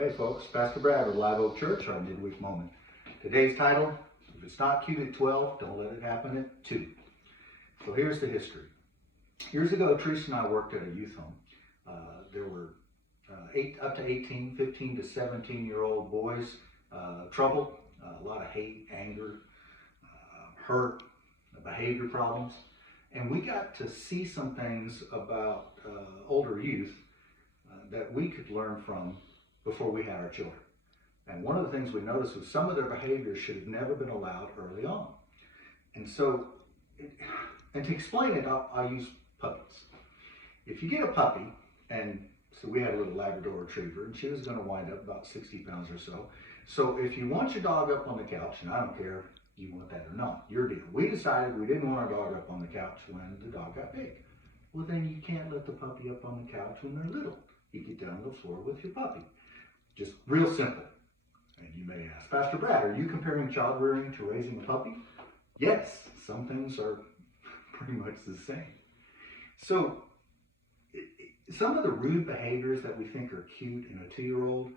Hey folks, Pastor Brad with Live Oak Church, our Midweek Moment. Today's title, if it's not cute at 12, don't let it happen at 2. So here's the history. Years ago, Teresa and I worked at a youth home. There were up to 18, 15 to 17-year-old boys, trouble, a lot of hate, anger, hurt, behavior problems. And we got to see some things about older youth that we could learn from before we had our children. And one of the things we noticed was some of their behaviors should have never been allowed early on. And so, and to explain it, I'll use puppies. If you get a puppy, and so we had a little Labrador retriever, and she was going to wind up about 60 pounds or so. So if you want your dog up on the couch, and I don't care if you want that or not, your deal. We decided we didn't want our dog up on the couch when the dog got big. Well, then you can't let the puppy up on the couch when they're little. You get down on the floor with your puppy. Just real simple. And you may ask, Pastor Brad, are you comparing child rearing to raising a puppy? Yes, some things are pretty much the same. So some of the rude behaviors that we think are cute in a 2-year-old,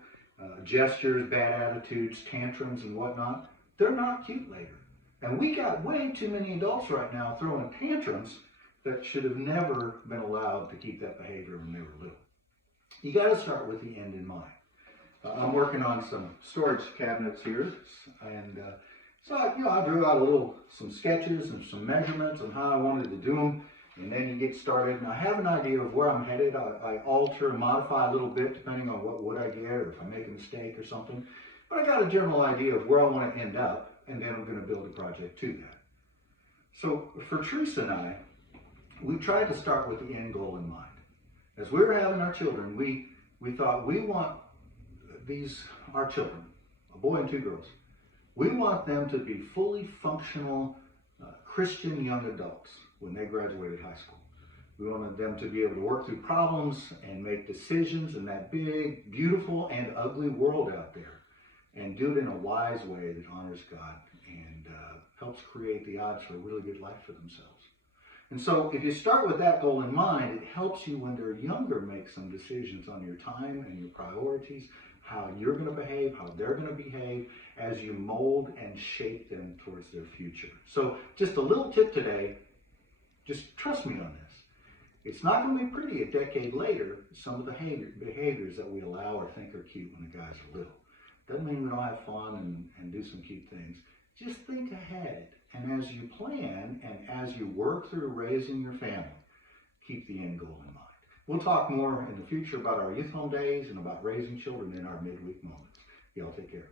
gestures, bad attitudes, tantrums, and whatnot, they're not cute later. And we got way too many adults right now throwing tantrums that should have never been allowed to keep that behavior when they were little. You got to start with the end in mind. I'm working on some storage cabinets here, and so I drew out some sketches and some measurements on how I wanted to do them, and then you get started. And I have an idea of where I'm headed. I alter and modify a little bit depending on what wood I get, or if I make a mistake or something. But I got a general idea of where I want to end up, and then I'm going to build a project to that. So for Teresa and I, we tried to start with the end goal in mind. As we were having our children, we thought we want our children, a boy and 2 girls, we want them to be fully functional Christian young adults when they graduated high school. We wanted them to be able to work through problems and make decisions in that big, beautiful, and ugly world out there, and do it in a wise way that honors God and helps create the odds for a really good life for themselves. And so if you start with that goal in mind, it helps you when they're younger make some decisions on your time and your priorities, how you're going to behave, how they're going to behave as you mold and shape them towards their future. So just a little tip today, just trust me on this. It's not going to be pretty a decade later, some of the behaviors that we allow or think are cute when the guys are little. Doesn't mean we don't have fun and do some cute things. Just think ahead. And as you plan and as you work through raising your family, keep the end goal in mind. We'll talk more in the future about our youth home days and about raising children in our midweek moments. Y'all take care.